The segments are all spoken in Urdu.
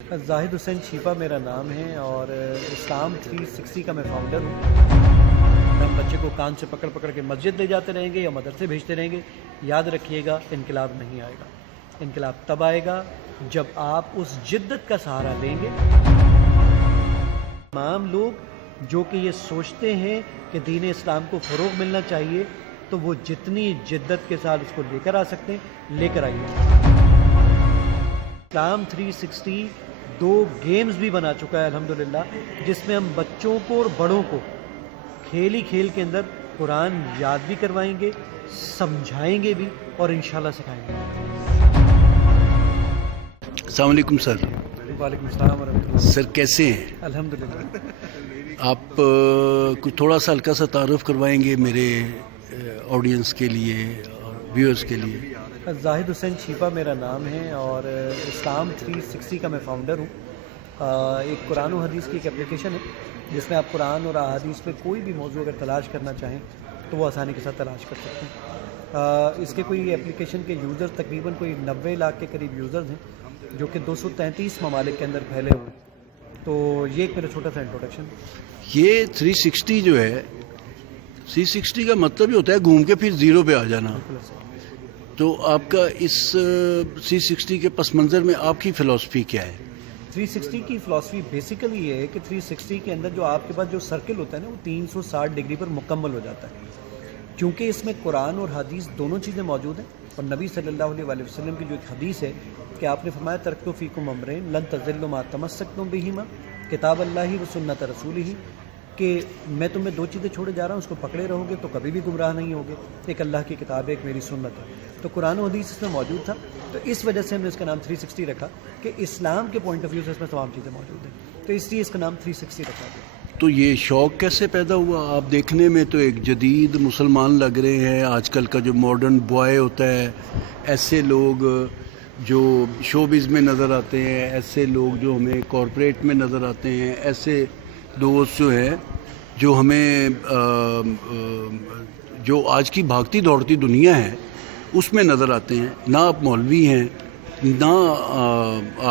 زاہد حسین شیپا میرا نام ہے اور اسلام 360 کا میں فاؤنڈر ہوں۔ ہم بچے کو کان سے پکڑ پکڑ کے مسجد لے جاتے رہیں گے یا مدرسے بھیجتے رہیں گے، یاد رکھیے گا انقلاب نہیں آئے گا۔ انقلاب تب آئے گا جب آپ اس جدت کا سہارا لیں گے۔ تمام لوگ جو کہ یہ سوچتے ہیں کہ دین اسلام کو فروغ ملنا چاہیے تو وہ جتنی جدت کے ساتھ اس کو لے کر آ سکتے ہیں لے کر آئیے۔ اسلام 360 دو گیمز بھی بنا چکا ہے الحمدللہ، جس میں ہم بچوں کو اور بڑوں کو کھیل ہی کھیل کے اندر قرآن یاد بھی کروائیں گے، سمجھائیں گے بھی اور انشاءاللہ سکھائیں گے۔ السلام علیکم سر۔ وعلیکم السلام ورحمۃ اللہ۔ سر کیسے ہیں الحمدللہ۔ آپ؟ کچھ تھوڑا سا ہلکا سا تعارف کروائیں گے میرے آڈینس کے لیے اور ویورز کے لیے؟ زاہد حسین شیپا میرا نام ہے اور اسلام 360 کا میں فاؤنڈر ہوں۔ ایک قرآن و حدیث کی ایک اپلیکیشن ہے جس میں آپ قرآن اور احادیث پہ کوئی بھی موضوع اگر تلاش کرنا چاہیں تو وہ آسانی کے ساتھ تلاش کر سکتے ہیں۔ اس کے کوئی اپلیکیشن کے یوزر تقریباً کوئی 90 لاکھ کے قریب یوزرز ہیں جو کہ 233 ممالک کے اندر پھیلے ہوئے ہیں۔ تو یہ ایک میرا چھوٹا سا انٹروڈکشن۔ یہ 360 جو ہے، 360 کا مطلب یہ ہوتا ہے گھوم کے پھر زیرو پہ آ جانا۔ تو آپ کا اس 360 کے پس منظر میں آپ کی فلسفی کیا ہے؟ 360 کی فلسفی بیسیکلی یہ ہے کہ 360 کے اندر جو آپ کے پاس جو سرکل ہوتا ہے نا وہ 360 ڈگری پر مکمل ہو جاتا ہے، کیونکہ اس میں قرآن اور حدیث دونوں چیزیں موجود ہیں۔ اور نبی صلی اللہ علیہ وسلم کی جو ایک حدیث ہے کہ آپ نے فرمایا ترکتو فیکم امرین لن تضلوا ما تمسکتم بہما کتاب اللہ و سنت رسولہ، کہ میں تمہیں دو چیزیں چھوڑے جا رہا ہوں، اس کو پکڑے رہو گے تو کبھی بھی گمراہ نہیں ہوگے۔ ایک اللہ کی کتاب ہے، ایک میری سنت ہے۔ تو قرآن و حدیث اس میں موجود تھا، تو اس وجہ سے ہم نے اس کا نام 360 رکھا کہ اسلام کے پوائنٹ آف ویو سے اس میں تمام چیزیں موجود ہیں، تو اس لیے اس کا نام 360 رکھا گیا۔ تو یہ شوق کیسے پیدا ہوا؟ آپ دیکھنے میں تو ایک جدید مسلمان لگ رہے ہیں، آج کل کا جو ماڈرن بوائے ہوتا ہے، ایسے لوگ جو شوبز میں نظر آتے ہیں، ایسے لوگ جو ہمیں کارپوریٹ میں نظر آتے ہیں، ایسے دوست جو ہیں جو ہمیں جو آج کی بھاگتی دوڑتی دنیا ہے اس میں نظر آتے ہیں۔ نہ آپ مولوی ہیں، نہ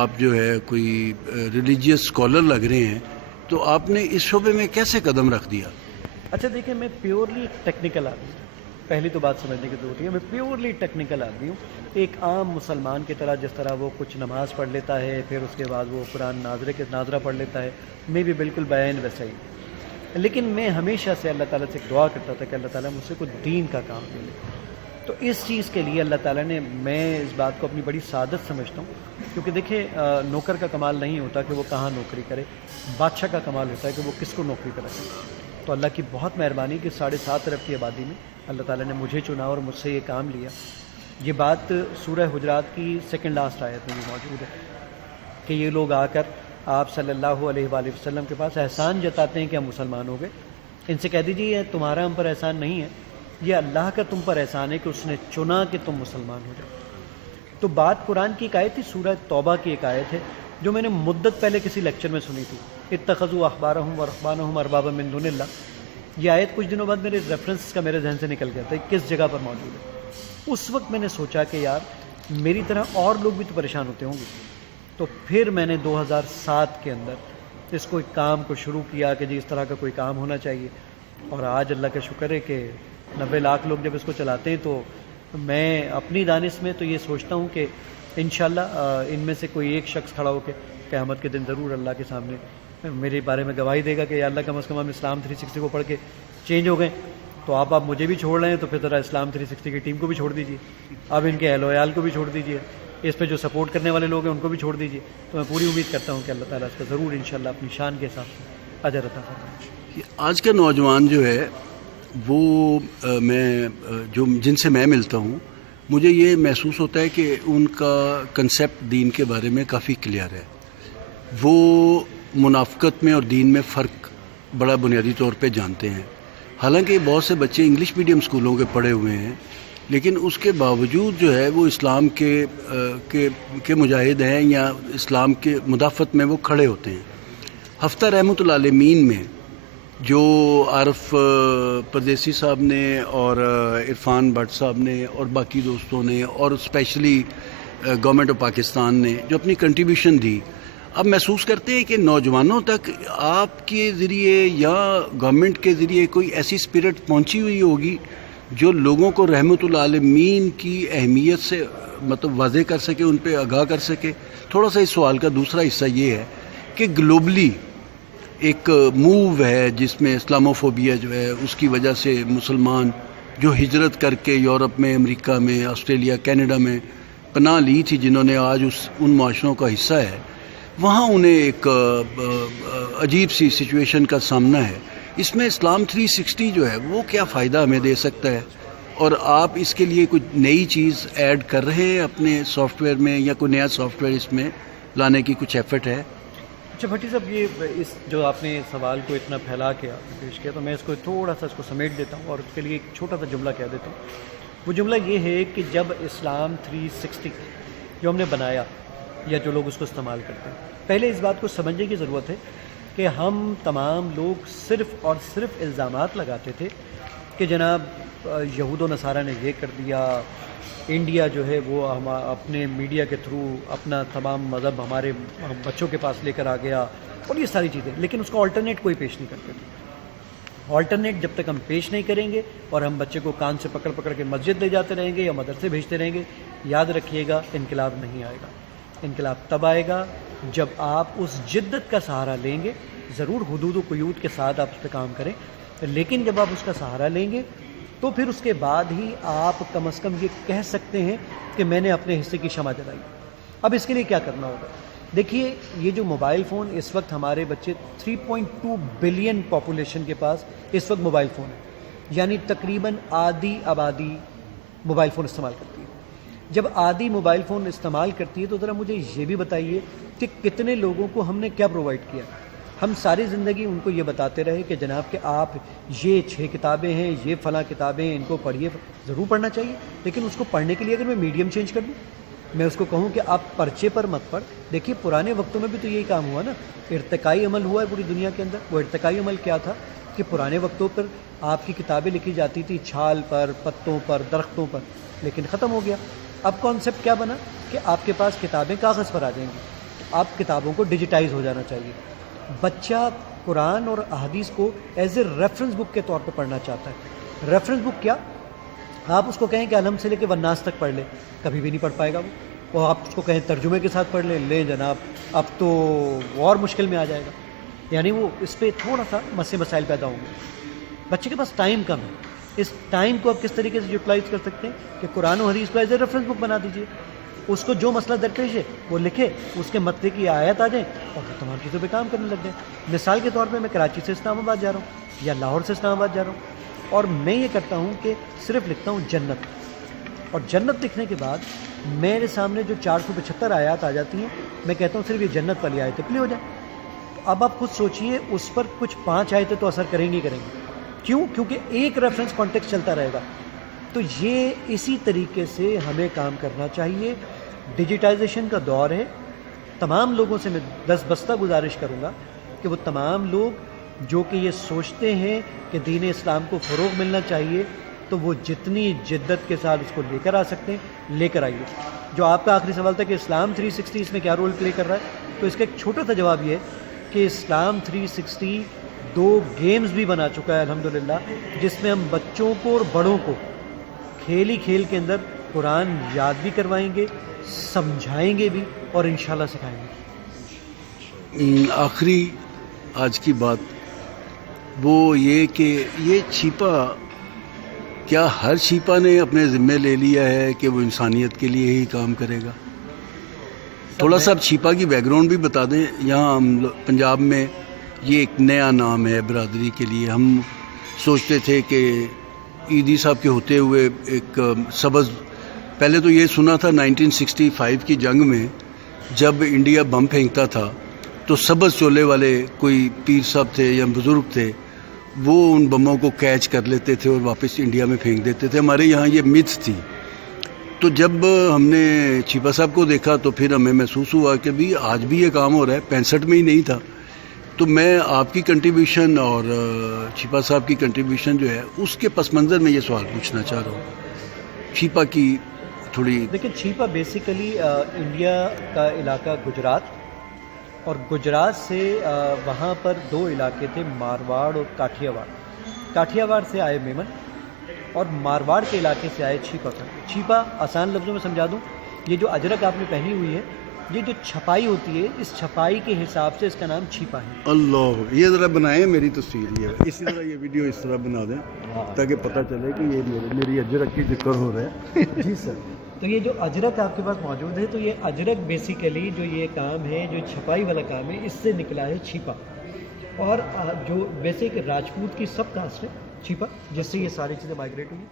آپ جو ہے کوئی ریلیجیس اسکالر لگ رہے ہیں، تو آپ نے اس شعبے میں کیسے قدم رکھ دیا؟ اچھا دیکھیں، میں پیورلی ایک ٹیکنیکل آدمی ہوں، پہلی تو بات سمجھنے کی ضرورت ہے، میں پیورلی ٹیکنیکل آدمی ہوں۔ ایک عام مسلمان کی طرح جس طرح وہ کچھ نماز پڑھ لیتا ہے، پھر اس کے بعد وہ قرآن ناظرہ پڑھ لیتا ہے، میں بھی بالکل بیان ویسا ہی۔ لیکن میں ہمیشہ سے اللہ تعالیٰ سے ایک دعا کرتا تھا کہ اللہ تعالیٰ مجھ سے کوئی دین کا کام دے لے۔ تو اس چیز کے لیے اللہ تعالیٰ نے، میں اس بات کو اپنی بڑی سعادت سمجھتا ہوں، کیونکہ دیکھیں نوکر کا کمال نہیں ہوتا کہ وہ کہاں نوکری کرے، بادشاہ کا کمال ہوتا ہے کہ وہ کس کو نوکری پہ رکھے۔ تو اللہ کی بہت مہربانی کہ 7.5 ارب کی آبادی میں اللہ تعالیٰ نے مجھے چنا اور مجھ سے یہ کام لیا۔ یہ بات سورہ حجرات کی سیکنڈ لاسٹ آیت میں بھی موجود ہے کہ یہ لوگ آ کر آپ صلی اللہ علیہ وآلہ وسلم کے پاس احسان جتاتے ہیں کہ ہم مسلمان ہو گئے۔ ان سے کہہ دیجیے یہ تمہارا ہم پر احسان نہیں ہے، یہ اللہ کا تم پر احسان ہے کہ اس نے چنا کہ تم مسلمان ہو جاؤ۔ تو بات قرآن کی ایک آیت تھی، سورہ توبہ کی ایک آیت ہے جو میں نے مدت پہلے کسی لیکچر میں سنی تھی، اتخذوا احبارہم ورہبانہم اربابا من دون اللہ۔ یہ آیت کچھ دنوں بعد میرے ریفرنس کا میرے ذہن سے نکل گیا تھا کس جگہ پر موجود ہے۔ اس وقت میں نے سوچا کہ یار میری طرح اور لوگ بھی تو پریشان ہوتے ہوں گے۔ تو پھر میں نے 2007 کے اندر اس کو ایک کام کو شروع کیا کہ جی اس طرح کا کوئی کام ہونا چاہیے، اور آج اللہ کا شکر ہے کہ 90 لاکھ لوگ جب اس کو چلاتے ہیں، تو میں اپنی دانش میں تو یہ سوچتا ہوں کہ انشاءاللہ ان میں سے کوئی ایک شخص کھڑا ہو کے قیامت کے دن ضرور اللہ کے سامنے میرے بارے میں گواہی دے گا کہ یا اللہ کم از کم ہم اسلام 360 کو پڑھ کے چینج ہو گئے۔ تو آپ مجھے بھی چھوڑ رہے ہیں تو پھر ذرا اسلام 360 کی ٹیم کو بھی چھوڑ دیجیے، اب ان کے اہل و عیال کو بھی چھوڑ دیجیے، اس پہ جو سپورٹ کرنے والے لوگ ہیں ان کو بھی چھوڑ دیجیے۔ تو میں پوری امید کرتا ہوں کہ اللہ تعالیٰ اس کا ضرور انشاءاللہ اپنی شان کے حساب سے اجر عطا فرمائے۔ آج کا نوجوان جو ہے وہ جن سے میں ملتا ہوں، مجھے یہ محسوس ہوتا ہے کہ ان کا کنسیپٹ دین کے بارے میں کافی کلیئر ہے۔ وہ منافقت میں اور دین میں فرق بڑا بنیادی طور پہ جانتے ہیں۔ حالانکہ بہت سے بچے انگلش میڈیم اسکولوں کے پڑھے ہوئے ہیں، لیکن اس کے باوجود جو ہے وہ اسلام کے مجاہد ہیں یا اسلام کے مدافعت میں وہ کھڑے ہوتے ہیں۔ ہفتہ رحمۃ العالمین میں جو عارف پردیسی صاحب نے اور عرفان بٹ صاحب نے اور باقی دوستوں نے اور اسپیشلی گورنمنٹ آف پاکستان نے جو اپنی کنٹریبیوشن دی، اب محسوس کرتے ہیں کہ نوجوانوں تک آپ کے ذریعے یا گورنمنٹ کے ذریعے کوئی ایسی اسپرٹ پہنچی ہوئی ہوگی جو لوگوں کو رحمت العالمین کی اہمیت سے مطلب واضح کر سکے، ان پہ آگاہ کر سکے. تھوڑا سا اس سوال کا دوسرا حصہ یہ ہے کہ گلوبلی ایک موو ہے جس میں اسلاموفوبیا جو ہے اس کی وجہ سے مسلمان جو ہجرت کر کے یورپ میں، امریکہ میں، آسٹریلیا، کینیڈا میں پناہ لی تھی، جنہوں نے آج ان معاشروں کا حصہ ہے، وہاں انہیں ایک عجیب سی سچویشن کا سامنا ہے. اس میں اسلام 360 جو ہے وہ کیا فائدہ ہمیں دے سکتا ہے، اور آپ اس کے لیے کچھ نئی چیز ایڈ کر رہے ہیں اپنے سافٹ ویئر میں، یا کوئی نیا سافٹ ویئر اس میں لانے کی کچھ ایفرٹ ہے؟ اچھا بھٹی صاحب، یہ اس جو آپ نے سوال کو اتنا پھیلا کے آپ نے پیش کیا، تو میں اس کو تھوڑا سا اس کو سمیٹ دیتا ہوں اور اس کے لیے ایک چھوٹا سا جملہ کہہ دیتا ہوں. وہ جملہ یہ ہے کہ جب اسلام 360 جو ہم نے بنایا یا جو لوگ اس کو استعمال کرتے ہیں، پہلے اس بات کو سمجھنے کی ضرورت ہے کہ ہم تمام لوگ صرف اور صرف الزامات لگاتے تھے کہ جناب یہود و نصارہ نے یہ کر دیا، انڈیا جو ہے وہ ہم اپنے میڈیا کے تھرو اپنا تمام مذہب ہمارے بچوں کے پاس لے کر آ گیا، اور یہ ساری چیزیں. لیکن اس کا آلٹرنیٹ کوئی پیش نہیں کرتے تھے. آلٹرنیٹ جب تک ہم پیش نہیں کریں گے اور ہم بچے کو کان سے پکڑ پکڑ کے مسجد لے جاتے رہیں گے یا مدرسے بھیجتے رہیں گے، یاد رکھیے گا انقلاب نہیں آئے گا. انقلاب تب آئے گا جب آپ اس جدت کا سہارا لیں گے. ضرور حدود و قیود کے ساتھ آپ اس پہ کام کریں، لیکن جب آپ اس کا سہارا لیں گے تو پھر اس کے بعد ہی آپ کم از کم یہ کہہ سکتے ہیں کہ میں نے اپنے حصے کی شمع جلائی. اب اس کے لیے کیا کرنا ہوگا؟ دیکھیے، یہ جو موبائل فون اس وقت ہمارے بچے 3.2 بلین پاپولیشن کے پاس اس وقت موبائل فون ہے، یعنی تقریباً آدھی آبادی موبائل فون استعمال کرتی ہے. جب آدھی موبائل فون استعمال کرتی ہے تو ذرا مجھے یہ بھی بتائیے کہ کتنے لوگوں کو ہم نے کیا پرووائڈ کیا. ہم ساری زندگی ان کو یہ بتاتے رہے کہ جناب کہ آپ یہ 6 کتابیں ہیں، یہ فلاں کتابیں ہیں، ان کو پڑھیے. ضرور پڑھنا چاہیے، لیکن اس کو پڑھنے کے لیے اگر میں میڈیم چینج کر دوں، میں اس کو کہوں کہ آپ پرچے پر مت پڑھ. دیکھیے پرانے وقتوں میں بھی تو یہی کام ہوا نا، ارتقائی عمل ہوا ہے پوری دنیا کے اندر. وہ ارتقائی عمل کیا تھا کہ پرانے وقتوں پر آپ کی کتابیں لکھی جاتی تھی چھال پر، پتوں پر، درختوں پر، لیکن ختم ہو گیا. اب کانسیپٹ کیا بنا کہ آپ کے پاس کتابیں کاغذ پر آ جائیں گی. آپ کتابوں کو ڈیجیٹائز ہو جانا چاہیے. بچہ قرآن اور احادیث کو ایز اے ریفرنس بک کے طور پہ پڑھنا چاہتا ہے. ریفرنس بک کیا؟ آپ اس کو کہیں کہ علم سے لے کے والناس تک پڑھ لے، کبھی بھی نہیں پڑھ پائے گا وہ. اور آپ اس کو کہیں ترجمے کے ساتھ پڑھ لیں جناب، اب تو اور مشکل میں آ جائے گا. یعنی وہ اس پہ تھوڑا سا مسائل پیدا ہوں گے. بچے کے پاس ٹائم کم ہے. اس ٹائم کو آپ کس طریقے سے یوٹیلائز کر سکتے ہیں کہ قرآن و حدیث کو ایز اے ریفرنس بک بنا دیجیے. اس کو جو مسئلہ درپیش ہے وہ لکھے، اس کے مطلب کی آیت آ جائیں اور وہ تمام چیزوں پہ کام کرنے لگ جائیں. مثال کے طور پہ میں کراچی سے اسلام آباد جا رہا ہوں یا لاہور سے اسلام آباد جا رہا ہوں، اور میں یہ کرتا ہوں کہ صرف لکھتا ہوں جنت، اور جنت لکھنے کے بعد میرے سامنے جو 475 آیات آ جاتی ہیں، میں کہتا ہوں صرف یہ جنت والی آیتیں پلے ہو جائیں. اب آپ خود سوچئے، اس پر کچھ 5 آیتیں تو اثر کریں گی. کیوں؟ کیونکہ ایک ریفرنس کانٹیکسٹ چلتا رہے گا. تو یہ اسی طریقے سے ہمیں کام کرنا چاہیے. ڈیجیٹائزیشن کا دور ہے. تمام لوگوں سے میں دستبستہ گزارش کروں گا کہ وہ تمام لوگ جو کہ یہ سوچتے ہیں کہ دین اسلام کو فروغ ملنا چاہیے، تو وہ جتنی جدت کے ساتھ اس کو لے کر آ سکتے ہیں لے کر آئیے. جو آپ کا آخری سوال تھا کہ اسلام 360 اس میں کیا رول پلے کر رہا ہے، تو اس کا ایک چھوٹا سا جواب یہ ہے کہ اسلام 360 2 گیمز بھی بنا چکا ہے الحمدللہ، جس میں ہم بچوں کو اور بڑوں کو کھیل ہی کھیل کے اندر قرآن یاد بھی کروائیں گے، سمجھائیں گے بھی، اور انشاءاللہ سکھائیں گے. آخری آج کی بات وہ یہ کہ یہ چھیپا، کیا ہر چھیپا نے اپنے ذمے لے لیا ہے کہ وہ انسانیت کے لیے ہی کام کرے گا؟ تھوڑا سا چھیپا کی بیک گراؤنڈ بھی بتا دیں. یہاں ہم پنجاب میں یہ ایک نیا نام ہے برادری کے لیے. ہم سوچتے تھے کہ عیدی صاحب کے ہوتے ہوئے ایک سبز، پہلے تو یہ سنا تھا 1965 کی جنگ میں جب انڈیا بم پھینکتا تھا تو سبز چولے والے کوئی پیر صاحب تھے یا بزرگ تھے، وہ ان بموں کو کیچ کر لیتے تھے اور واپس انڈیا میں پھینک دیتے تھے. ہمارے یہاں یہ متھ تھی. تو جب ہم نے چھیپا صاحب کو دیکھا تو پھر ہمیں محسوس ہوا کہ بھی آج بھی یہ کام ہو رہا ہے. 65 میں ہی نہیں تھا. تو میں آپ کی کنٹریبیوشن اور چھیپا صاحب کی کنٹریبیوشن جو ہے اس کے پس منظر میں یہ سوال پوچھنا چاہ رہا ہوں. چھیپا کی تھوڑی دیکھیں، چھیپا بیسیکلی انڈیا کا علاقہ گجرات اور گجرات سے وہاں پر 2 علاقے تھے، مارواڑ اور کاٹھیاواڑ. کاٹھیاواڑ سے آئے میمن اور مارواڑ کے علاقے سے آئے چھیپا کر. چھیپا آسان لفظوں میں سمجھا دوں، یہ جو اجرک آپ نے پہنی ہوئی ہے، یہ جو چھپائی ہوتی ہے، اس چھپائی کے حساب سے اس کا نام چھیپا ہے. اللہ، یہ ذرا بنائیں میری تصویر، یہ اسی طرح یہ ویڈیو اس طرح بنا دیں تاکہ پتہ چلے کہ یہ میری اجرک کی ذکر ہو رہا ہے. جی سر. تو یہ جو اجرک آپ کے پاس موجود ہے، تو یہ اجرک بیسیکلی جو یہ کام ہے، جو چھپائی والا کام ہے، اس سے نکلا ہے چھیپا. اور جو ویسے کہ راجپوت کی سب کاسٹ ہے چھیپا، جس سے یہ ساری چیزیں مائگریٹ ہوئی.